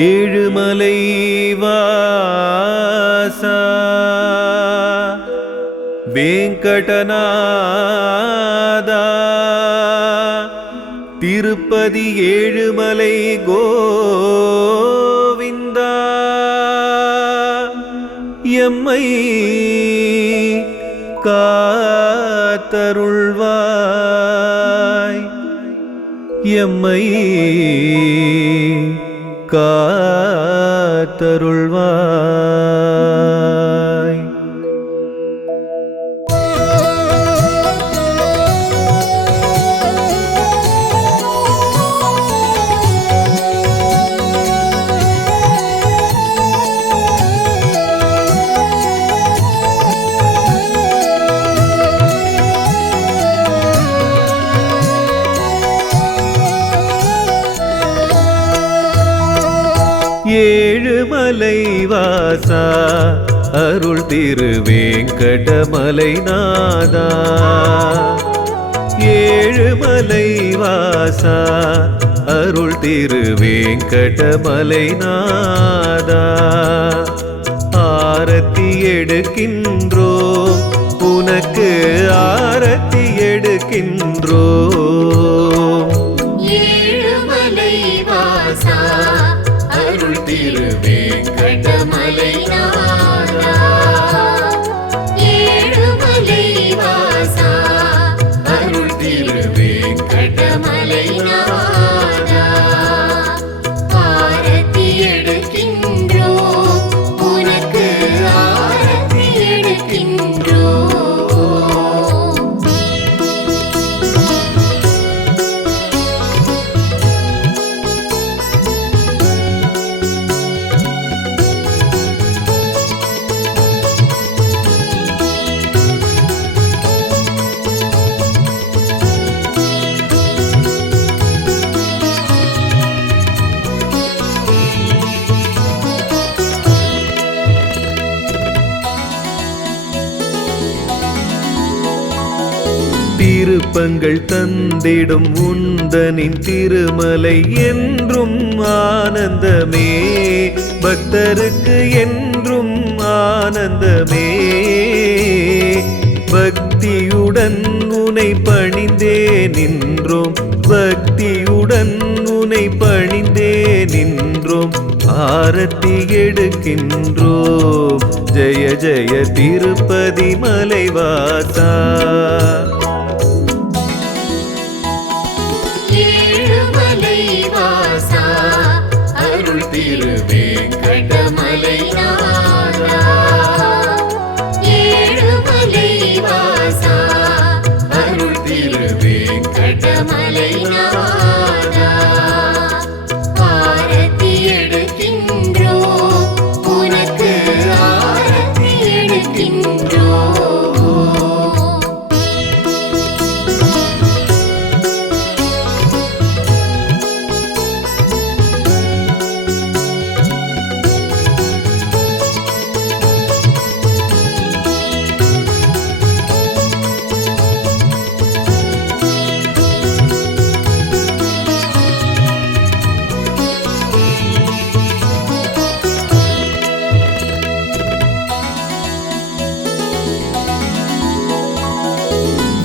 ஏழுமலை வாசா வேங்கடநாதா திருப்பதி ஏழுமலை கோவிந்தா எம்மை காத்தருள்வாய் எம்மை காத்தருள்வாய். ஏழுமலை வாசா அருள் திருவேங்கடமலை நாதா ஏழுமலை வாசா அருள் திருவேங்கடமலை நாதா ஆரத்தி எடுக்கின்றோம் உனக்கு ஆரத்தி எடுக்கின்றோம் ஏழுமலை வாசா அருள் திருவேங்கடமலை நாதா ஏழுமலை வாசா அருள் திருவேங்கடமலை நாதா ஆரத்தி எடுக்கின்றோம் உனக்கு ஆரத்தி எடுக்கின்றோம். திருப்பங்கள் தந்திடும் உந்தனின் திருமலை என்றும் ஆனந்தமே பக்தருக்கு என்றும் ஆனந்தமே பக்தியுடன் உனை பணிந்தே நின்றோம் பக்தியுடன் உனை பணிந்தே நின்றோம் ஆரத்தி எடுக்கின்றோம் ஜெய ஜெய திருப்பதி மலைவாசா ஏழுமலை வாசா அருள் திருவேங்கடமலை நாதா ஏழுமலை வாசா அருள் திருவேங்கடமலை நாதா ஆரத்தி எடுக்கின்றோம் உனக்கு ஆரத்தி எடுக்கின்றோம்.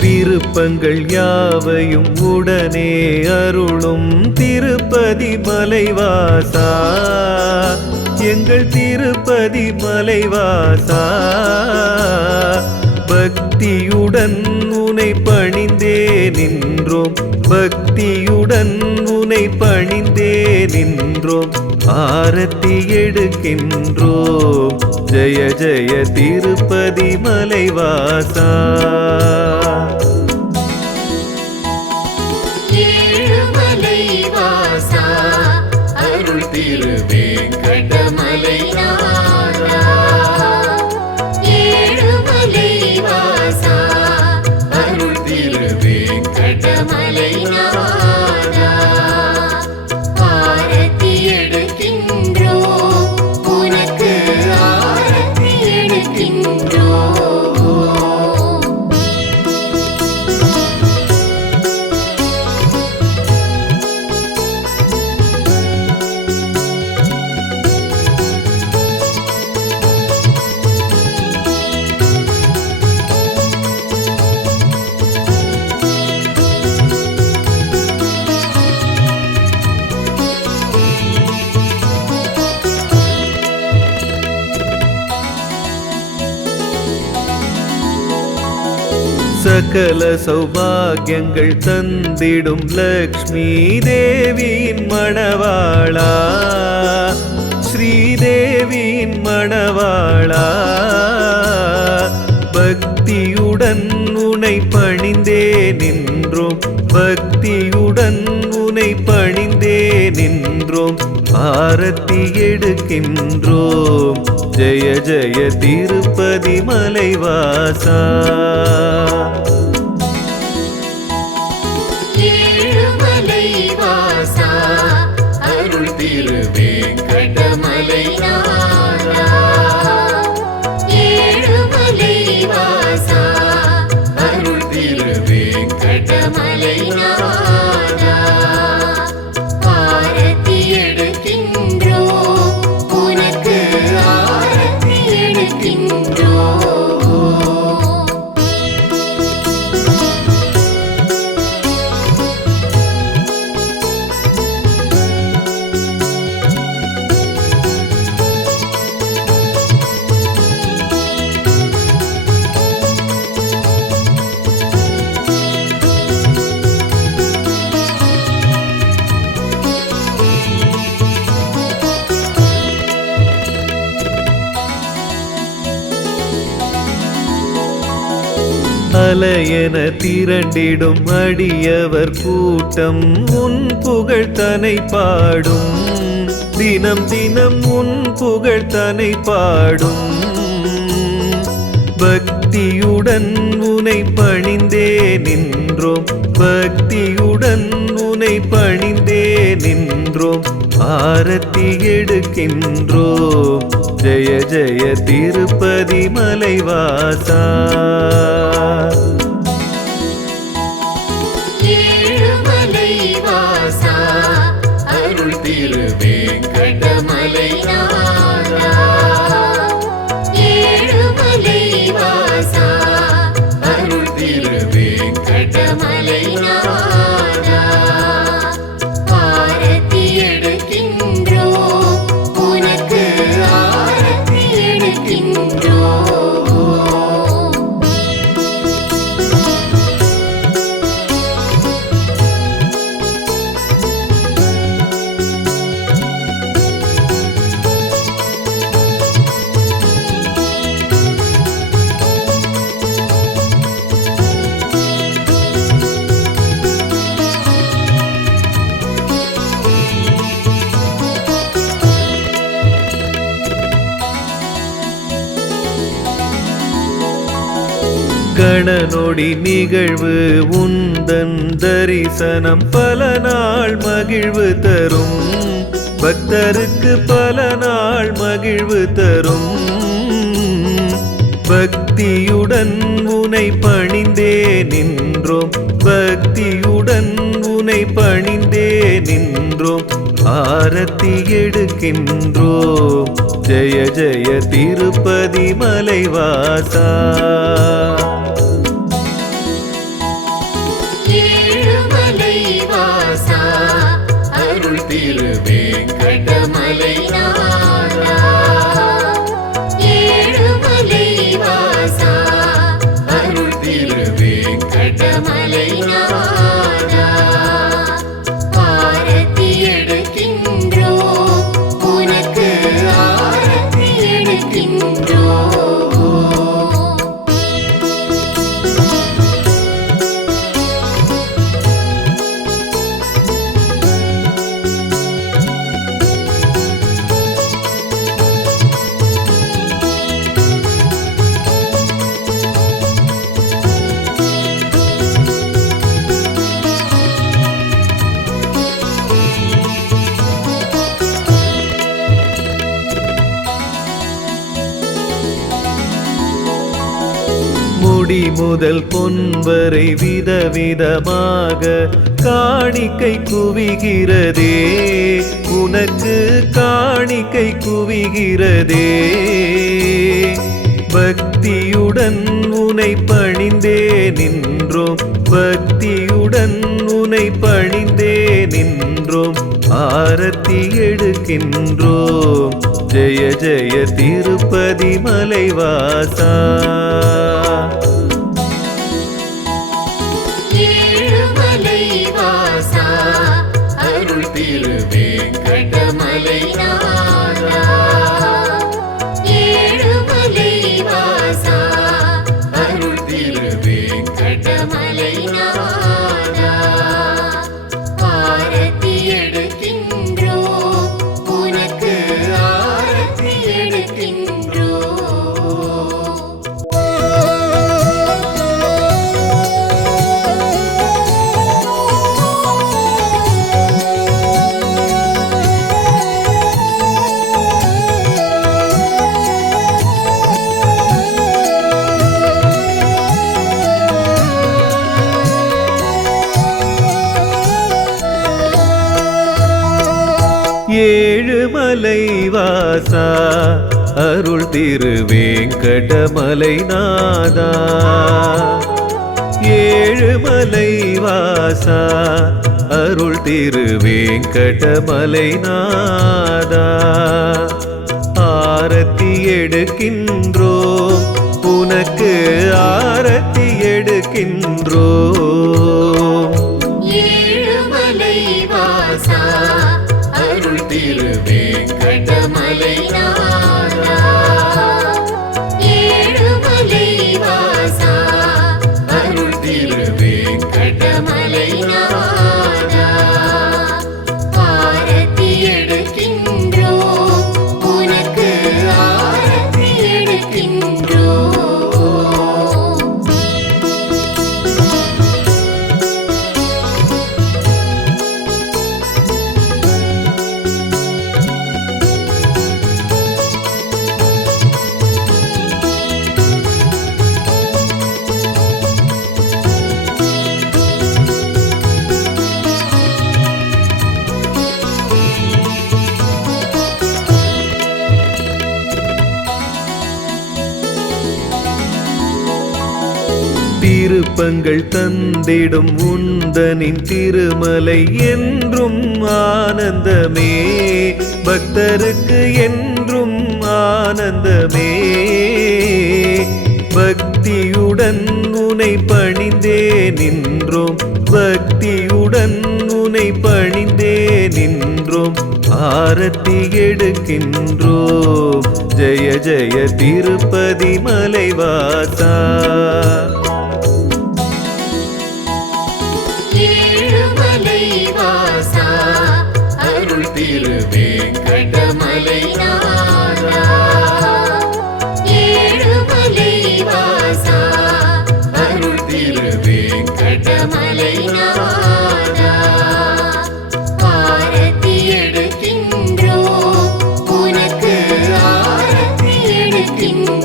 விருப்பங்கள் யாவையும் உடனே அருளும் திருப்பதி மலைவாசா எங்கள் திருப்பதி மலைவாசா பக்தியுடன் உனை பணிந்தே நின்றோம் பக்தியுடன் உனை பணிந்தே நின்றோம் ஆரத்தி எடுக்கின்றோம் ஜெய ஜெய திருப்பதி மலைவாசா ஏழுமலை வாசா அருள் திருவேங்கடமலை நாதா ஏழுமலை வாசா அருள் திருவேங்கடமலை நாதா ஆரத்தி எடுக்கின்றோம் உனக்கு ஆரத்தி எடுக்கின்றோம். சகல சௌபாகியங்கள் தந்திடும் லக்ஷ்மி தேவியின் மணவாளா, ஸ்ரீதேவியின் மணவாளா, பக்தியுடன் உனை பணிந்தே நின்றோம், பக்தியுடன் உனை பணிந்தே நின்றோம், ஆரத்தி எடுக்கின்றோம். ஜெய ஜெய திருப்பதி மலைவாசா. ஏழுமலை வாசா அருள் திருவேங்கடமலை நாதா. ஏழுமலை வாசா அருள் திருவேங்கடமலை நாதா. ஆரத்தி எடுக்கின்றோம் உனக்கு, ஆரத்தி எடுக்கின்றோம். அலையென திரண்டிடும் அடியவர் கூட்டம் உன் புகழ் தனை பாடும், தினம் தினம் உன் புகழ் தனை பாடும். பக்தியுடன் உனை பணிந்தே நின்றோம், பக்தியுடன் உனை பணிந்தே நின்றோம், ஆரத்தி எடுக்கின்றோம். ஜெய ஜெய திருப்பதி மலைவாசா. ஏழுமலை வாசா அருள் திருவேங்கடமலை நாதா. ஏழுமலை வாசா அருள் திருவேங்கடமலை நாதா. ஆரத்தி எடுக்கின்றோம் உனக்கு, ஆரத்தி எடுக்கின்றோம். கணநொடி நிகழ்வு உந்தன் தரிசனம் பல நாள் மகிழ்வு தரும், பக்தருக்கு பல நாள் மகிழ்வு தரும். பக்தியுடன் உனை பணிந்தே நின்றோம், பக்தியுடன் உனை பணிந்தே நின்றோம், ஆரத்தி எடுக்கின்றோம். ஜெய ஜெய திருப்பதி மலைவாசா. ஏழுமலை வாசா அருள் திருவேங்கடமலை நாதா. ஏழுமலை வாசா அருள் திருவேங்கடமலை நாதா. ஆரத்தி எடுக்கின்றோம் உனக்கு, ஆரத்தி எடுக்கின்றோம். முடி முதல் பொன் வரை விதவிதமாக காணிக்கை குவிகிறதே, உனக்கு காணிக்கை குவிகிறதே. பக்தியுடன் உனை பணிந்தே நின்றோம், பக்தியுடன் உனை பணிந்தே நின்றோம், ஆரத்தி எடுக்கின்றோம். ஜெய ஜெய திருப்பதி மலைவாசா. கடமலை நாதா ஏழுமலை வாசா அருள் திருவேங்கடமலை நாதா ஆரத்தி எடுக்கின்றோம் உனக்கு ஆரத்தி எடுக்கின்றோம். ஏழுமலை வாசா அருள் திருவேங்கடமலை நாதா ஏழுமலை வாசா அருள் திருவேங்கடமலை நாதா ஆரத்தி எடுக்கின்றோம் உனக்கு ஆரத்தி எடுக்கின்றோம். ஏழுமலை வாசா அருள் திருவேங்கடமலை நாதா ஏழுமலை வாசா அருள் திருவேங்கடமலை நாதா ஆரத்தி எடுக்கின்றோம் உனக்கு ஆரத்தி எடுக்கின்றோம். திருப்பங்கள் தந்திடும் உந்தனின் திருமலை என்றும் ஆனந்தமே பக்தருக்கு என்றும் ஆனந்தமே பக்தியுடன் உனை பணிந்தே நின்றோம் பக்தியுடன் உனை பணிந்தே நின்றோம் ஆரத்தி எடுக்கின்றோம் ஜெய ஜெய திருப்பதி மலைவாசா. ஏழுமலை வாசா அருள் திருவேங்கடமலை நாதா ஏழுமலை வாசா அருள் திருவேங்கடமலை நாதா ஆரத்தி எடுக்கின்றோம் உனக்கு ஆரத்தி எடுக்கின்றோம்.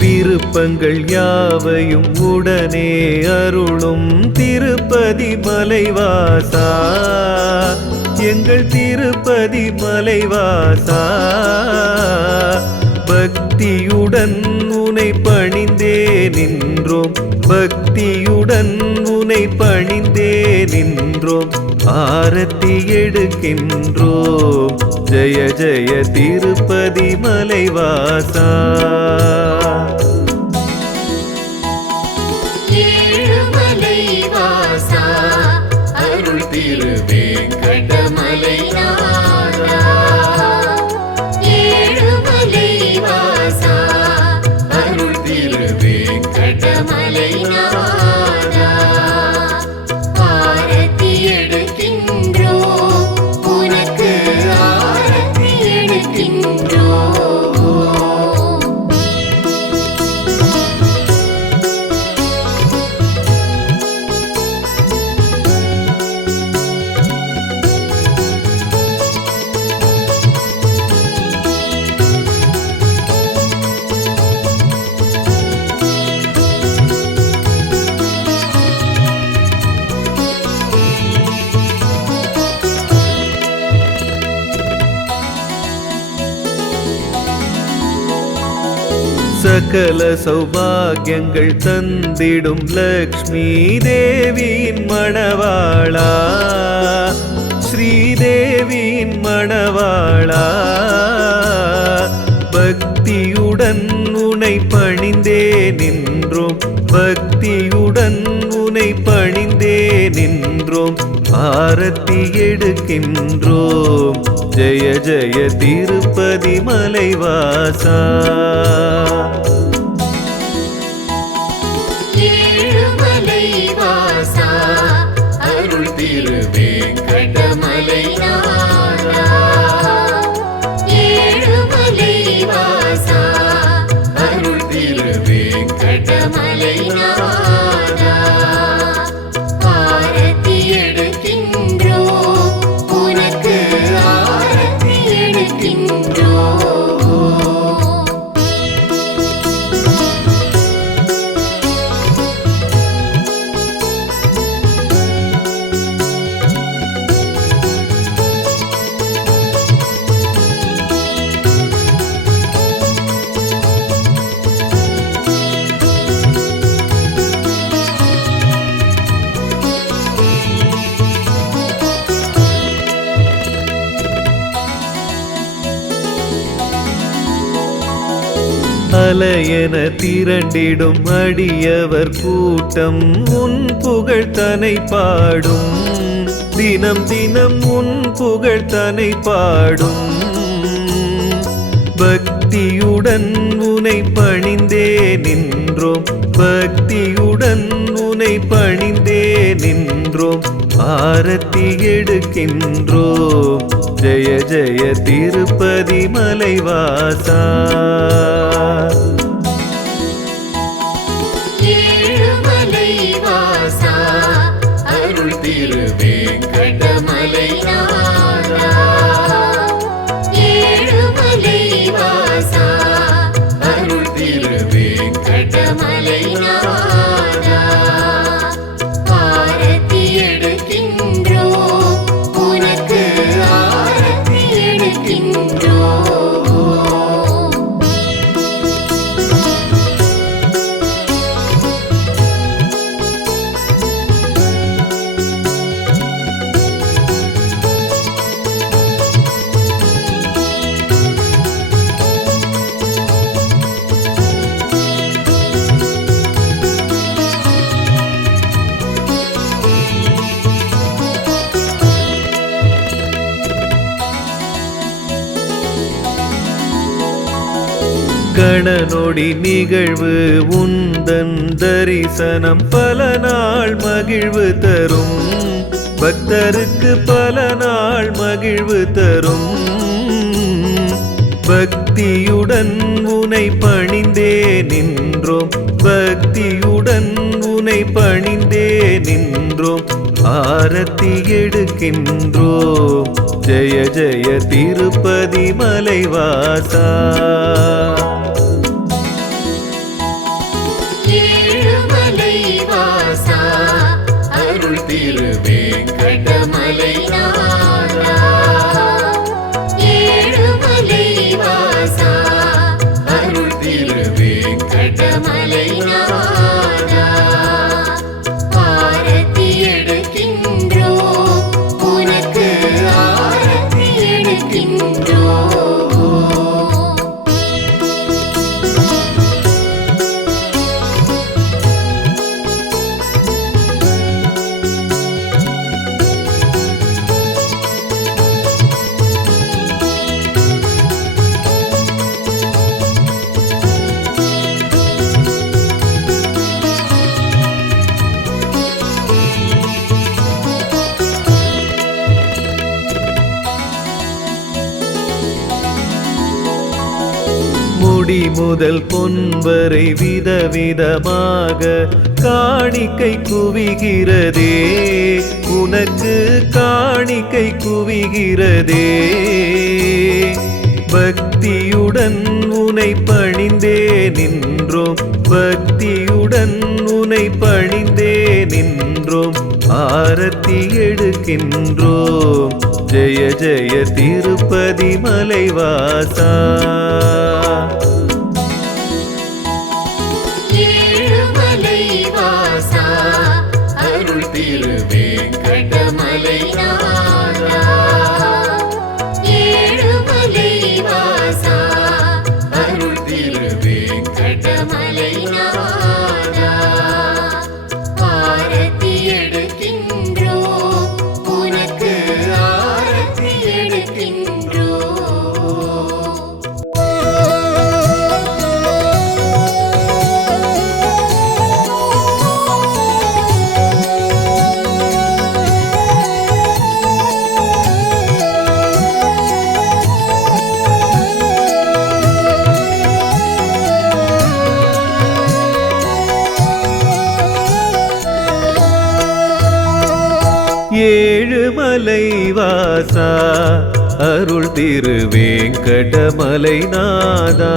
விருப்பங்கள் யாவையும் உடனே அருளும் திருப்பதி மலைவாசா எங்கள் திருப்பதி மலைவாசா பக்தியுடன் உனை பணிந்தே நின்றோம் பக்தியுடன் உனை பணிந்தே நின்றோம் ஆரத்தி எடுக்கின்றோம் ஜெய ஜெய திருப்பதி மலைவாசா. ஏழுமலை வாசா அருள் திருவேங்கடமலை நாதா ஏழுமலை வாசா அருள் திருவேங்கடமலை நாதா ஆரத்தி எடுக்கின்றோம் உனக்கு ஆரத்தி எடுக்கின்றோம். சகல சௌபாகியங்கள் தந்திடும் லக்ஷ்மி தேவியின் மணவாளா, ஸ்ரீதேவியின் மணவாளா, பக்தியுடன் உனை பணிந்தே நின்றோம், பக்தியுடன் உனை பணிந்தே நின்றோம், ஆரத்தி எடுக்கின்றோம். ஜெய ஜெய திருப்பதி மலைவாசா. ஏழுமலை வாசா அருள் திருவேங்கடமலை நாதா. ஏழுமலை வாசா அருள் திருவேங்கடமலை நாதா. ஆரத்தி எடுக்கின்றோம் உனக்கு, ஆரத்தி எடுக்கின்றோம். அலையென திரண்டிடும் அடியவர் கூட்டம் உன் புகழ் தனை பாடும், தினம் தினம் உன் புகழ் தனை பாடும். பக்தியுடன் உனை பணிந்தே நின்றோம், பக்தியுடன் உனை பணிந்தே நின்றோம், ஆரத்தி எடுக்கின்றோம். ஜெய ஜெய திருப்பதி மலைவாசா. ஏழுமலை வாசா அருள் திருவேங்கடமலை நாதா. ஏழுமலை வாசா அருள் திருவேங்கடமலை நாதா. ஆரத்தி எடுக்கின்றோம் உனக்கு, ஆரத்தி எடுக்கின்றோம். கணநொடி நிகழ்வு உந்தன் தரிசனம் பல நாள் மகிழ்வு தரும், பக்தருக்கு பல நாள் மகிழ்வு தரும். பக்தியுடன் உனை பணிந்தே நின்றோம், பக்தியுடன் உனை பணிந்தே நின்றோம், ஆரத்தி எடுக்கின்றோம். ஜெய ஜெய திருப்பதி மலைவாசா. ஏழுமலை வாசா அருள் திருவேங்கடமலை நாதா. ஏழுமலை வாசா அருள் திருவேங்கடமலை நாதா. ஆரத்தி எடுக்கின்றோம் உனக்கு, ஆரத்தி எடுக்கின்றோம். முடி முதல் பொன் வரை விதவிதமாக காணிக்கை குவிகிறதே, உனக்கு காணிக்கை குவிகிறதே. பக்தியுடன் உனை பணிந்தே நின்றோம், பக்தியுடன் உனை பணிந்தே நின்றோம், ஆரத்தி எடுக்கின்றோம். ஜெய ஜெய திருப்பதி மலைவாசா. ஏழுமலை வாசா அருள் திருவேங்கடமலை நாதா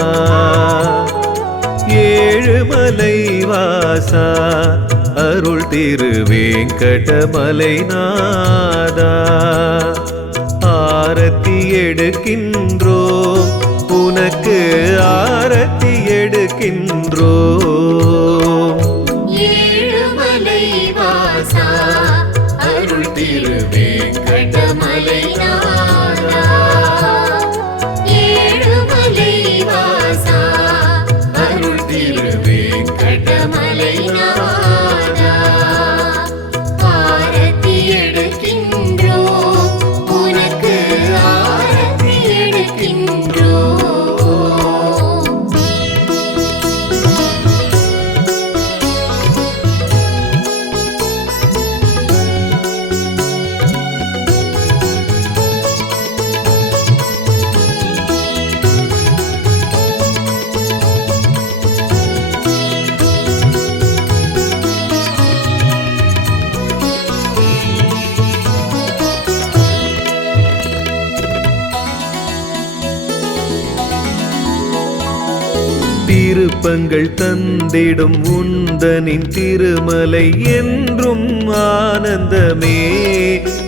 ஏழுமலை வாசா அருள் திருவேங்கடமலை நாதா ஆரத்தி எடுக்கின்றோம் உனக்கு ஆரத்தி எடுக்கின்றோம் ஏழுமலை வாசா அருள் திருவேங்கடமலை நாதா ஏழுமலை வாசா அருள் திருவேங்கடமலை நாதா ஆரத்தி எடுக்கின்றோம் உனக்கு ஆரத்தி எடுக்கின்றோம் திருப்பங்கள் தந்திடும் உந்தனின் திருமலை என்றும் ஆனந்தமே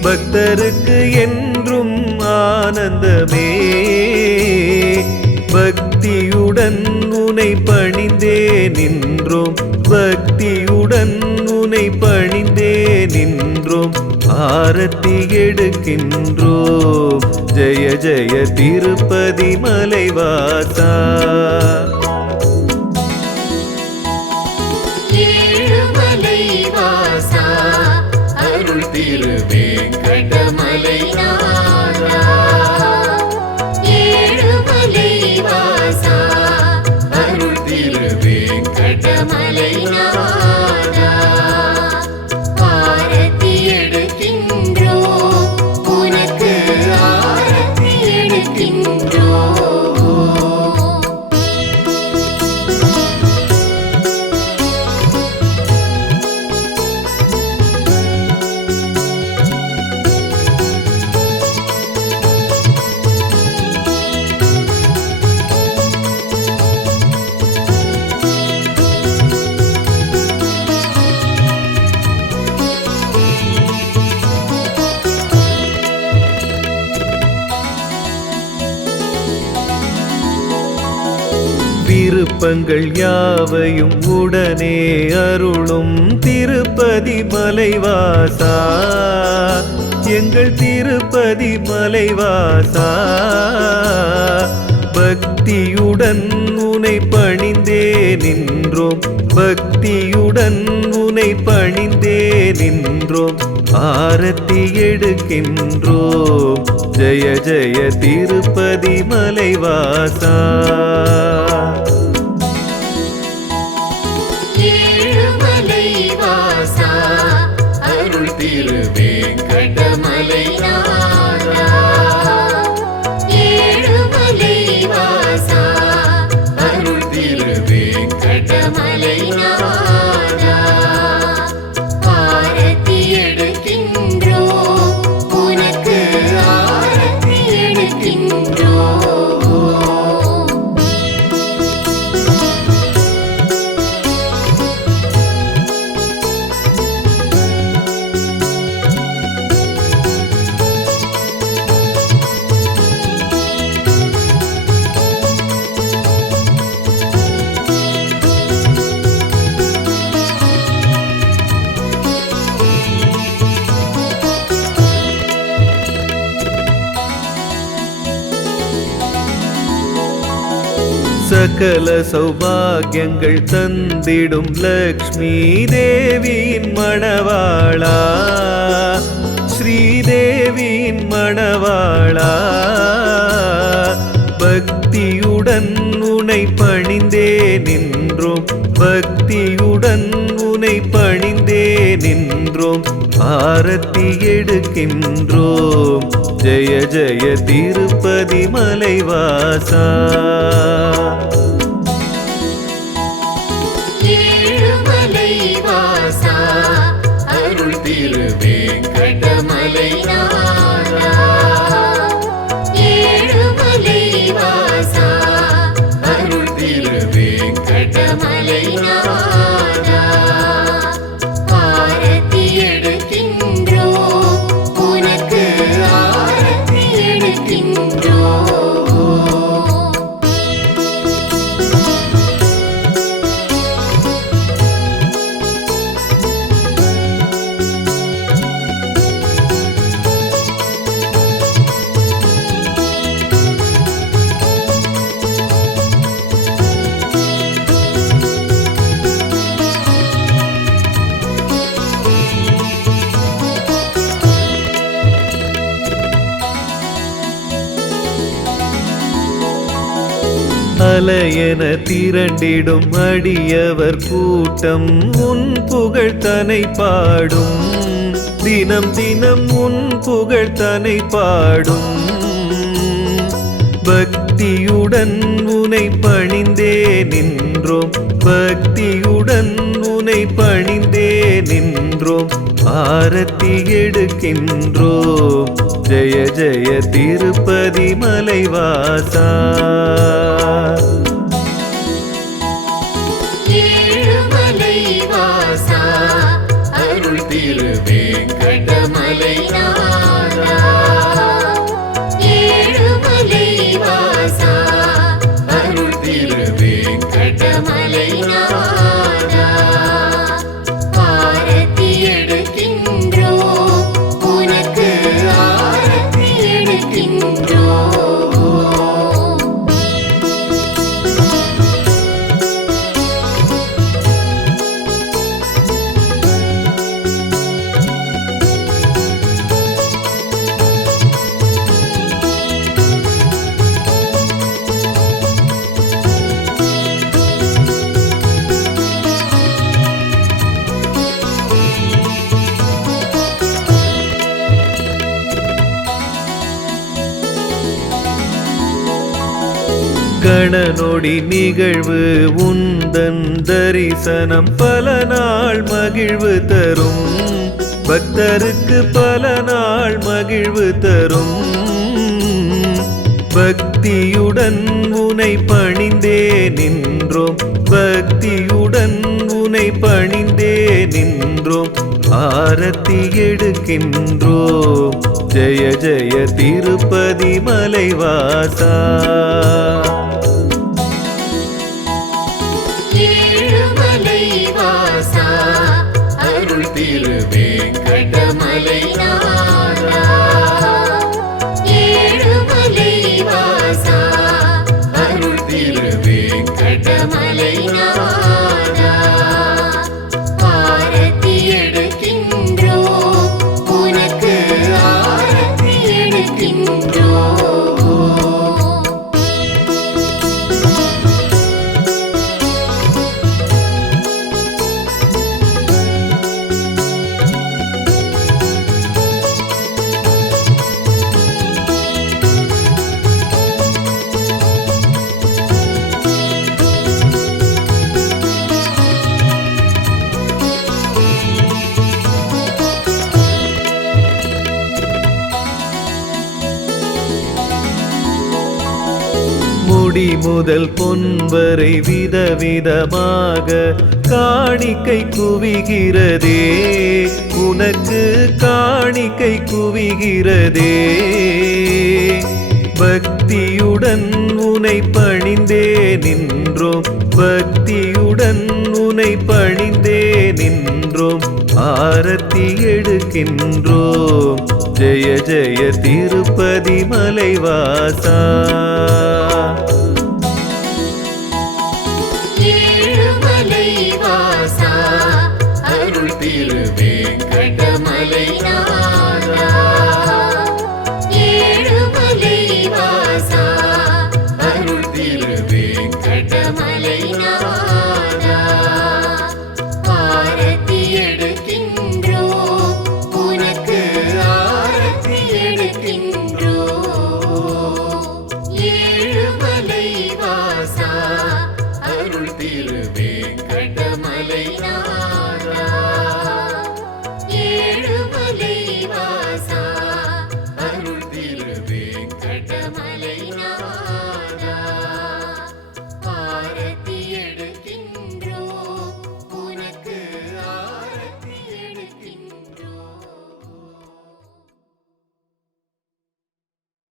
பக்தருக்கு என்றும் ஆனந்தமே பக்தியுடன் உனை பணிந்தே நின்றோம் பக்தியுடன் உனை பணிந்தே நின்றோம் ஆரத்தி எடுக்கின்றோம் ஜெய ஜெய திருப்பதி மலைவாசா ஏழுமலை வாசா அருள் திருவேங்கடமலை நாதா ஏழுமலை வாசா அருள் திருவேங்கடமலை நாதா ஆரத்தி எடுக்கின்றோம் உனக்கு ஆரத்தி எடுக்கின்றோம் விருப்பங்கள் யாவையும் உடனே அருளும் திருப்பதி மலைவாசா எங்கள் திருப்பதி மலைவாசா பக்தியுடன் உனை பணிந்தே நின்றோம் பக்தியுடன் உனை பணிந்தே நின்றோம் ஆரத்தி எடுக்கின்றோம் ஜெய ஜெய திருப்பதி மலைவாசா ஏழுமலை வாசா அருள் திருவேங்கடமலை நாதா ஏழுமலை வாசா அருள் திருவேங்கடமலை நாதா ஆரத்தி எடுக்கின்றோம் உனக்கு ஆரத்தி எடுக்கின்றோம் சகல சௌபாகியங்கள் தந்திடும் லக்ஷ்மி தேவியின் மணவாளா ஸ்ரீதேவியின் மணவாளா பக்தியுடன் உனை பணிந்தே நின்றோம் பக்தியுடன் உனை பணிந்தே நின்றோம் ஆரத்தி எடுக்கின்றோம் ஜெய ஜெய திருப்பதி மலைவாசா ஏழுமலை வாசா அருள் திருவேங்கடமலை நாதா அலையென திரண்டிடும் அடியவர் கூட்டம் உன் புகழ் தனை பாடும் தினம் தினம் உன் புகழ் தனை பாடும் பக்தியுடன் உனை பணிந்தே நின்றோம் பக்தியுடன் உனை பணிந்தே நின்றோம் ஆரத்தி எடுக்கின்றோம் ஜெய ஜெய திருப்பதி மலைவாசா ஏழுமலை வாசா அருள் திருவேங்கடமலை நாதா ஏழுமலை வாசா அருள் திருவேங்கடமலை நாதா ஆரத்தி எடுக்கின்றோம் உனக்கு ஆரத்தி எடுக்கின்றோம் கணநொடி நிகழ்வு உந்தன் தரிசனம் பல நாள் மகிழ்வு தரும் பக்தருக்கு பல நாள் மகிழ்வு தரும் பக்தியுடன் உனை பணிந்தே நின்றோம் பக்தியுடன் உனை பணிந்தே நின்றோம் ஆரத்தி எடுக்கின்றோம் ஜெய ஜெய திருப்பதி மலைவாசா ஏழுமலை வாசா அருள் திருவேங்கடமலை நாதா ஏழுமலை வாசா அருள் திருவேங்கடமலை நாதா ஆரத்தி எடுக்கின்றோம் உனக்கு ஆரத்தி எடுக்கின்றோம் முடி முதல் பொன் வரை விதவிதமாக காணிக்கை குவிகிறதே உனக்கு காணிக்கை குவிகிறதே பக்தியுடன் உனை பணிந்தே நின்றோம் பக்தியுடன் உனை பணிந்தே நின்றோம் ஆரத்தி எடுக்கின்றோம் ஜெய ஜெய திருப்பதி மலைவாசா ஏழுமலை வாசா அருள் திருவேங்கடமலை நாதா ஏழுமலை வாசா அருள் திருவேங்கடமலை நாதா ஆரத்தி எடுக்கின்றோம் உனக்கு ஆரத்தி எடுக்கின்றோம் ஏழுமலை வாசா அருள் திருவேங்கடமலை நாதா ஏழுமலை வாசா அருள் திருவேங்கடமலை